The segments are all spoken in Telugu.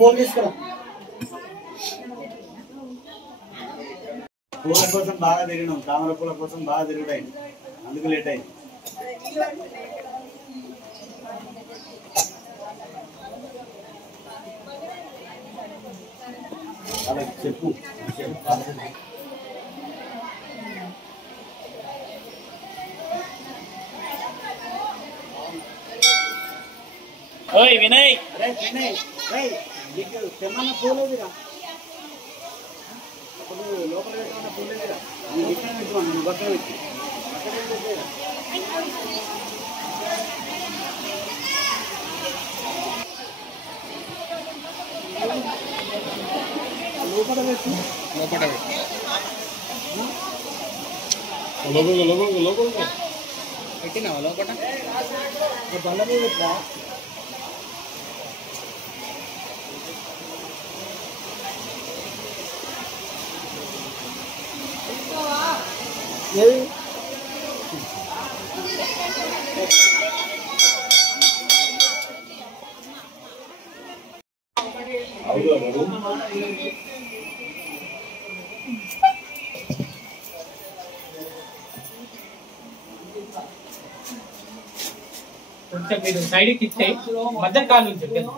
పూలు తీసుకురా. పూల కోసం బాగా తిరిగినాం, తామర పూల కోసం బాగా తిరుగుతాయి, అందుకు లేట్ అయింది. అలా చెప్పు. ఓయ్ వినయ్, అరే వినయ్, నీకు తెమ్మన్న పూలేదురా, అప్పుడు లోపల పెట్టమన్న పూలేదురా, నేను ఇక్కడ పెట్టుకోండి, నువ్వు పక్కన పెట్టి అక్కడే పెట్టేరా. లోపల పెట్టు, లోపల పెట్టినావా? లోపల బండ మీద పెట్టా. ఏది కొంచెం మీరు సైడ్కి ఇస్తే మధ్య కాలు నుంచి పెద్దలు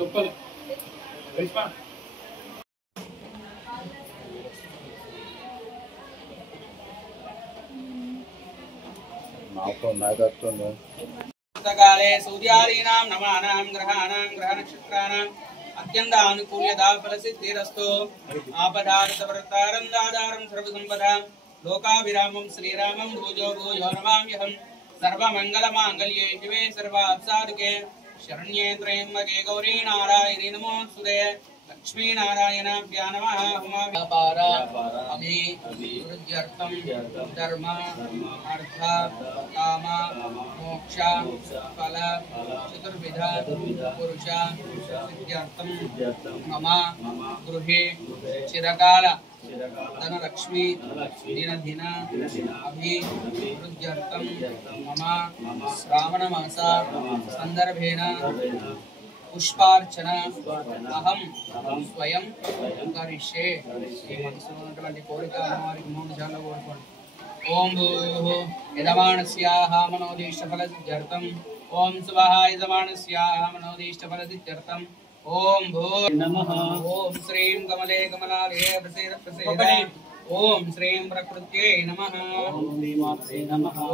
లోపల काले सूर्यादीनां नमानां ग्रहाणां ग्रहनक्षत्राणाम् अत्यन्तानुकूल्यता फलसिद्धिरस्तु आपदार्थवर्तारं दातारं सर्वसम्पदां लोकाभिरामं श्रीरामं भूजो भूयो नमाम्यहं सर्वमङ्गलमाङ्गल्ये शिवे सर्वार्थसाधके शरण्ये त्र्यम्बके गौरी नारायणी नमोऽस्तुते लक्ष्मी नारायणाभ्यां नमः। व्यापार अभि वृद्ध्यर्थं धर्म अर्थ काम मोक्ष फल चतुर्विध पुरुष सिद्ध्यर्थं मम गृहे चिरकाल धनलक्ष्मी दिन अभिवृद्ध्यर्थं मम श्रावणमास संदर्भेण पुष्पार्चना अहम स्वयं करिष्ये। ओम भूः यजमानस्याः मनोदीष्टफलसिद्ध्यर्थम् ओम स्वः यजमानस्याः मनोदीष्टफलसिद्ध्यर्थम् ओम भूः नमः। ओम श्रीं कमले कमलालये प्रसीद प्रसीद ओम श्रीं प्रकृत्यै नमः।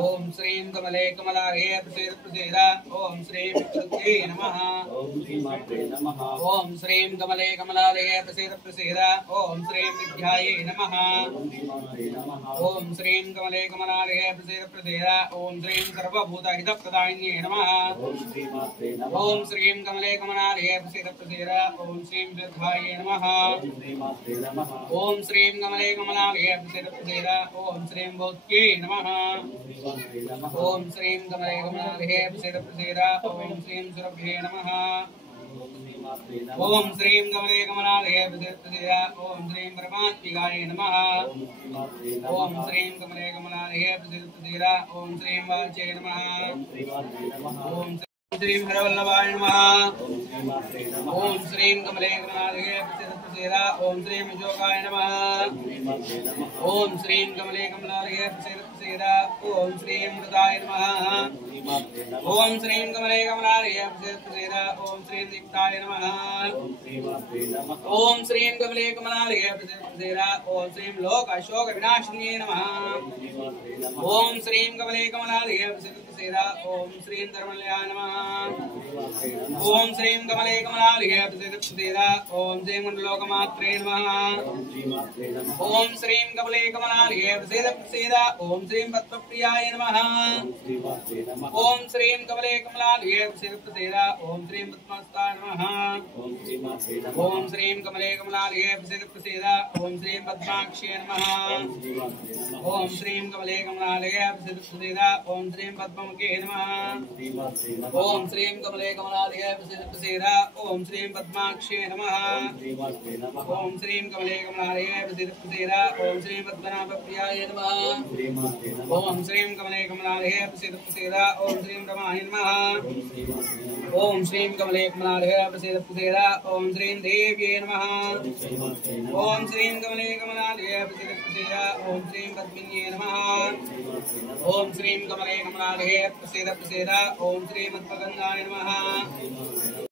ओम श्रीं कमले कमलालये प्रसीद प्रसीद ओम श्रीं प्रकृत्यै नमः। ओम श्रीं कमले कमलालये प्रसीद प्रसीद ओम श्रीं विद्यायै नमः। ओम श्रीं कमले कमलालये प्रसीद प्रसीद ओम श्रीं सर्वभूतहितप्रदायिन्यै नमः। ओम श्रीं कमले कमलालये प्रसीद प्रसीद ओम श्रीं विद्यायै नमः। ओम श्रीं कमले कमलालये प्रसीद प्रसीद ओम श्रीं भूत्यै नमः। ओम श्रीं कमले कमलालये प्रसीद प्रसीद ओम श्रीं सुरभ्ये नमः। ओम श्रीं कमले कमलालये प्रसीद प्रसीद ओम श्रीं परमात्मिकाय नमः। ओम श्रीं कमले कमलालये प्रसीद प्रसीद ओम श्रीं वाचे नमः। ओम श्रीं हरवल्लभाय नमः। ओम श्रीं कमले कमलालये प्रसीद प्रसीद ओम श्रीं योगाय नमः। ओम श्रीं कमले कमलालये प्रसीद प्रसीद ओम श्रीं मृदाय नमः। ओम श्रीं कमले कमलालये प्रसीद प्रसीद ओम श्रीं दीप्ताय नमः। ओम श्रीं कमले कमलालये प्रसीद प्रसीद ओम श्रीं लोक शोक विनाशिन्ये नमः। ओम श्रीं कमले कमलालये प्रसीद प्रसीद ओम श्रीं धर्मल्याय नमः। ओम श्रीं कमले कमलालये प्रसीद प्रसीद ओम श्रीं मंडलोक मात्रे नमः ओम श्रीं कमले कमलालये प्रसीद ओम श्रीं पद्मप्रियाय नमः ओम श्रीं कमले कमलालये प्रसीद ओम श्रीं पद्मस्ताय नमः ओम श्रीं कमले कमलालये प्रसीद ओम श्रीं पद्माक्षे नमः ओम श्रीं कमले कमलालये प्रसीद ओम श्रीं पद्ममुखे नमः ओम श्रीं कमले कमलालये प्रसीद ओम श्रीं पद्माक्षे नमः ओम श्रीं कमले कमलालये प्रसीद ओम श्रीं पद्मनाभप्रियाय नमः ओम श्रीं कमले कमलालये प्रसीद ओम श्रीं रमाय नमः ओम श्रीं कमले कमलालये प्रसीद ओम श्रीं देव्ये नमः ओम श्रीं कमले कमलालये प्रसीद ओम श्रीं पद्मिन्ये नमः ओम श्रीं कमले कमलालये प्रसीद ओम श्रीं मद्भगन्धाय नमः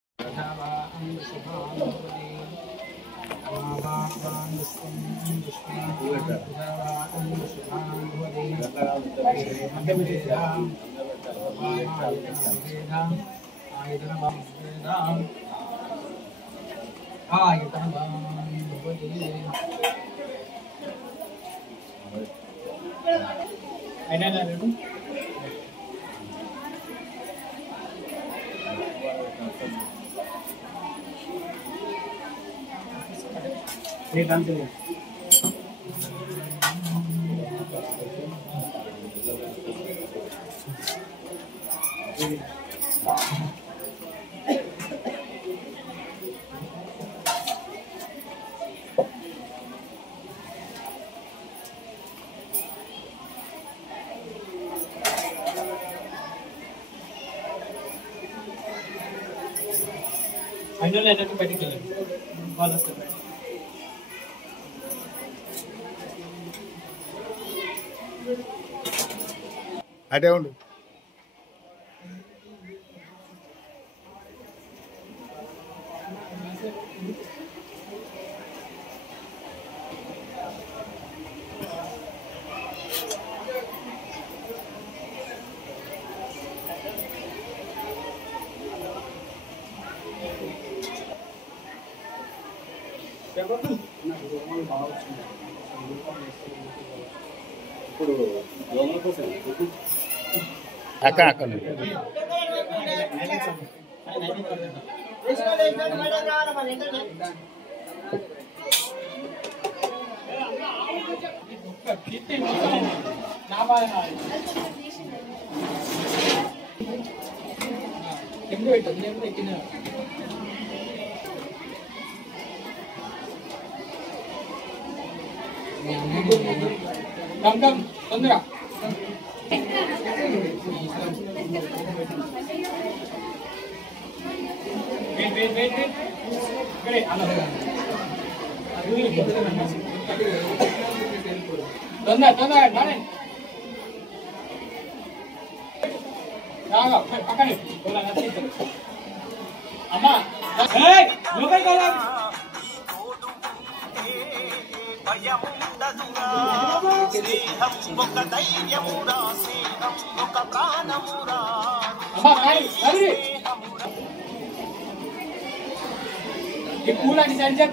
అటే ఉండు ఇప్పుడు దోమల కోసం అక్కడ అక్కడ తొందర అమ్మా పూల డిసైజర్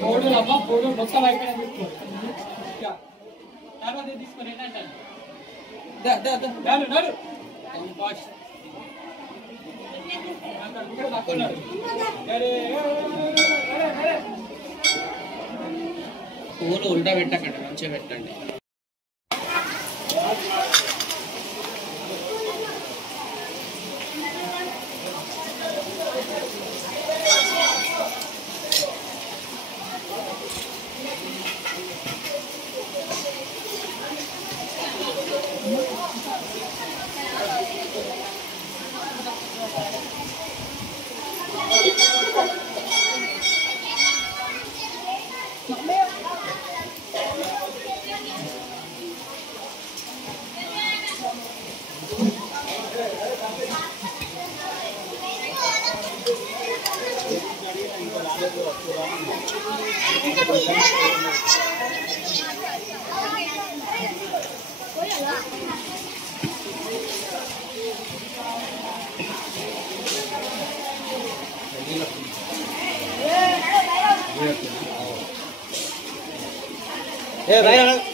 ఫోటోలు అమ్మ ఫోటో మొత్తం అయిపోయినా తర్వాత తీసుకొని ఏంటంటే పూలు ఉల్టా పెట్టకండి మంచిగా పెట్టండి ఏ